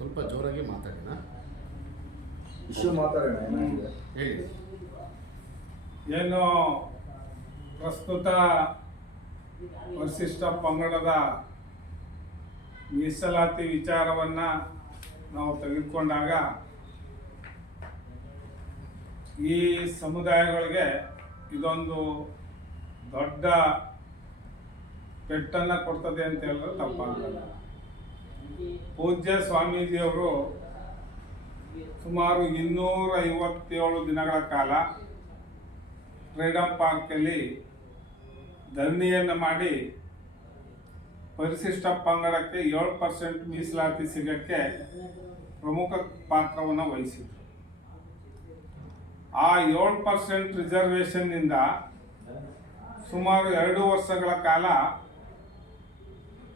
ಸ್ವಲ್ಪ ಜೋರಾಗಿ ಮಾತಾಡಿನ ಇಶ್ಯೂ ಮಾತಾಡೋಣ ಏನಾಗಿದೆ ಹೇಳಿ. ಏನು ಪ್ರಸ್ತುತ ಪರಿಶಿಷ್ಟ ಪಂಗಡದ ಮೀಸಲಾತಿ ವಿಚಾರವನ್ನು ನಾವು ತೆಗೆದುಕೊಂಡಾಗ ಈ ಸಮುದಾಯಗಳಿಗೆ ಇದೊಂದು ದೊಡ್ಡ ಪೆಟ್ಟನ್ನು ಕೊಡ್ತದೆ ಅಂತ ಹೇಳಿದ್ರೆ ತಪ್ಪಾಗಲ್ಲ. ಪೂಜ್ಯ ಸ್ವಾಮೀಜಿಯವರು ಸುಮಾರು 257 ದಿನಗಳ ಕಾಲ ಫ್ರೀಡಂ ಪಾರ್ಕಲ್ಲಿ ಧರಣಿಯನ್ನು ಮಾಡಿ ಪರಿಶಿಷ್ಟ ಪಂಗಡಕ್ಕೆ 7% ಮೀಸಲಾತಿ ಸಿಗಕ್ಕೆ ಪ್ರಮುಖ ಪಾತ್ರವನ್ನು ವಹಿಸಿದರು. ಆ 7% ರಿಸರ್ವೇಷನ್ನಿಂದ ಸುಮಾರು 2 ವರ್ಷಗಳ ಕಾಲ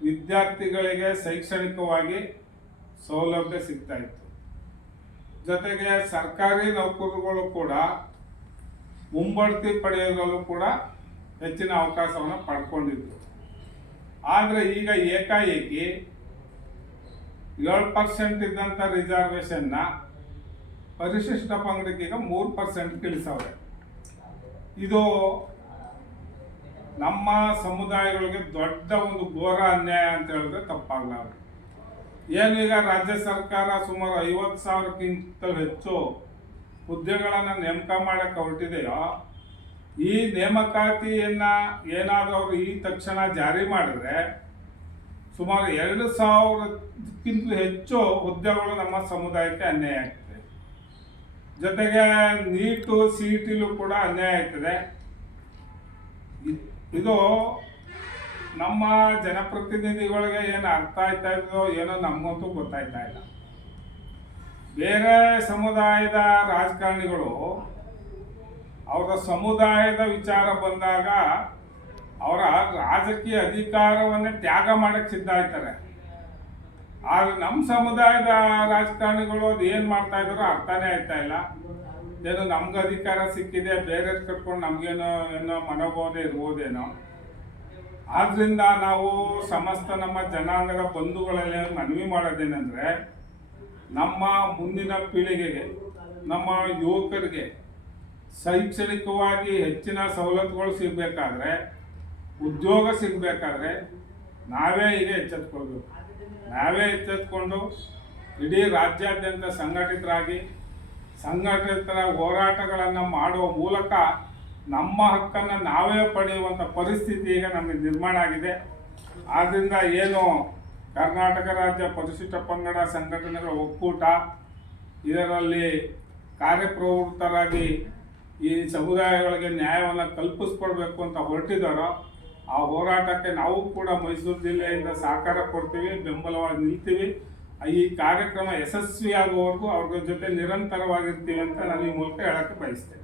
ವಿದ್ಯಾರ್ಥಿಗಳಿಗೆ ಶೈಕ್ಷಣಿಕವಾಗಿ ಸೌಲಭ್ಯ ಸಿಗ್ತಾ ಇತ್ತು. ಜೊತೆಗೆ ಸರ್ಕಾರಿ ನೌಕರರುಗಳು ಕೂಡ ಮುಂಬಡ್ತಿ ಪಡೆಯೋದ್ರಲ್ಲೂ ಕೂಡ ಹೆಚ್ಚಿನ ಅವಕಾಶವನ್ನು ಪಡ್ಕೊಂಡಿದ್ರು. ಆದರೆ ಈಗ ಏಕಾಏಕಿ 7% ಇದ್ದಂಥ ರಿಸರ್ವೇಷನ್ನ ಪರಿಶಿಷ್ಟ ಪಂಗಡಕ್ಕೆ ಈಗ 3% ಇಳಿಸವ್ರೆ. ಇದು ನಮ್ಮ ಸಮುದಾಯಗಳಿಗೆ ದೊಡ್ಡ ಒಂದು ಘೋರ ಅನ್ಯಾಯ ಅಂತ ಹೇಳಿದ್ರೆ ತಪ್ಪಾಗಲಾರದು. ಏನು ಈಗ ರಾಜ್ಯ ಸರ್ಕಾರ ಸುಮಾರು 50,000ಕ್ಕಿಂತಲೂ ಹೆಚ್ಚು ಹುದ್ದೆಗಳನ್ನು ನೇಮಕ ಮಾಡಕ್ಕೆ ಹೊರಟಿದೆಯೋ, ಈ ನೇಮಕಾತಿಯನ್ನು ಏನಾದರೂ ಅವರು ಈ ತಕ್ಷಣ ಜಾರಿ ಮಾಡಿದ್ರೆ ಸುಮಾರು 2,000ಕ್ಕಿಂತಲೂ ಹೆಚ್ಚು ಹುದ್ದೆಗಳು ನಮ್ಮ ಸಮುದಾಯಕ್ಕೆ ಅನ್ಯಾಯ ಆಗ್ತದೆ. ಜೊತೆಗೆ ನೀಟು CETಲೂ ಕೂಡ ಅನ್ಯಾಯ ಆಗ್ತದೆ. ಇದು ನಮ್ಮ ಜನಪ್ರತಿನಿಧಿಗಳಿಗೆ ಏನು ಅರ್ಥ ಆಯ್ತಾ ಇದೋ ಏನೋ ನಮಗಂತೂ ಗೊತ್ತಾಯ್ತಾ ಇಲ್ಲ. ಬೇರೆ ಸಮುದಾಯದ ರಾಜಕಾರಣಿಗಳು ಅವರ ಸಮುದಾಯದ ವಿಚಾರ ಬಂದಾಗ ಅವರ ರಾಜಕೀಯ ಅಧಿಕಾರವನ್ನೇ ತ್ಯಾಗ ಮಾಡಕ್ಕೆ ಸಿದ್ಧ ಆಯ್ತಾರೆ. ಆದರೆ ನಮ್ಮ ಸಮುದಾಯದ ರಾಜಕಾರಣಿಗಳು ಅದು ಏನು ಮಾಡ್ತಾ ಇದ್ದಾರೋ ಅರ್ಥನೇ ಆಯ್ತಾ ಇಲ್ಲ. ಏನೋ ನಮ್ಗೆ ಅಧಿಕಾರ ಸಿಕ್ಕಿದೆ, ಬೇರೆ ಕಟ್ಕೊಂಡು ನಮಗೇನೋ ಏನೋ ಮನೋಭಾವನೆ ಇರ್ಬೋದೇನೋ. ಆದ್ದರಿಂದ ನಾವು ಸಮಸ್ತ ನಮ್ಮ ಜನಾಂಗದ ಬಂಧುಗಳಲ್ಲಿ ಮನವಿ ಮಾಡೋದೇನೆಂದರೆ, ನಮ್ಮ ಮುಂದಿನ ಪೀಳಿಗೆಗೆ, ನಮ್ಮ ಯುವಕರಿಗೆ ಶೈಕ್ಷಣಿಕವಾಗಿ ಹೆಚ್ಚಿನ ಸವಲತ್ತುಗಳು ಸಿಗಬೇಕಾದ್ರೆ, ಉದ್ಯೋಗ ಸಿಗಬೇಕಾದ್ರೆ ನಾವೇ ಈಗ ಎಚ್ಚೆತ್ಕೊಳ್ಬೇಕು. ನಾವೇ ಎಚ್ಚೆತ್ಕೊಂಡು ಇಡೀ ರಾಜ್ಯಾದ್ಯಂತ ಸಂಘಟಿತರ ಹೋರಾಟಗಳನ್ನು ಮಾಡುವ ಮೂಲಕ ನಮ್ಮ ಹಕ್ಕನ್ನು ನಾವೇ ಪಡೆಯುವಂಥ ಪರಿಸ್ಥಿತಿ ಈಗ ನಮಗೆ ನಿರ್ಮಾಣ ಆಗಿದೆ. ಆದ್ದರಿಂದ ಏನು ಕರ್ನಾಟಕ ರಾಜ್ಯ ಪರಿಶಿಷ್ಟ ಪಂಗಡ ಸಂಘಟನೆಗಳ ಒಕ್ಕೂಟ ಇದರಲ್ಲಿ ಕಾರ್ಯಪ್ರವೃತ್ತರಾಗಿ ಈ ಸಮುದಾಯಗಳಿಗೆ ನ್ಯಾಯವನ್ನು ಕಲ್ಪಿಸ್ಕೊಡ್ಬೇಕು ಅಂತ ಹೊರಟಿದ್ದಾರೋ, ಆ ಹೋರಾಟಕ್ಕೆ ನಾವು ಕೂಡ ಮೈಸೂರು ಜಿಲ್ಲೆಯಿಂದ ಸಹಕಾರ ಕೊಡ್ತೀವಿ, ಬೆಂಬಲವಾಗಿ ನಿಲ್ತೀವಿ. ಈ ಕಾರ್ಯಕ್ರಮ ಯಶಸ್ವಿಯಾಗುವವರೆಗೂ ಅವ್ರ ಜೊತೆ ನಿರಂತರವಾಗಿರ್ತೀವಿ ಅಂತ ನಾನು ಈ ಮೂಲಕ ಹೇಳಕ್ಕೆ ಬಯಸ್ತೇನೆ.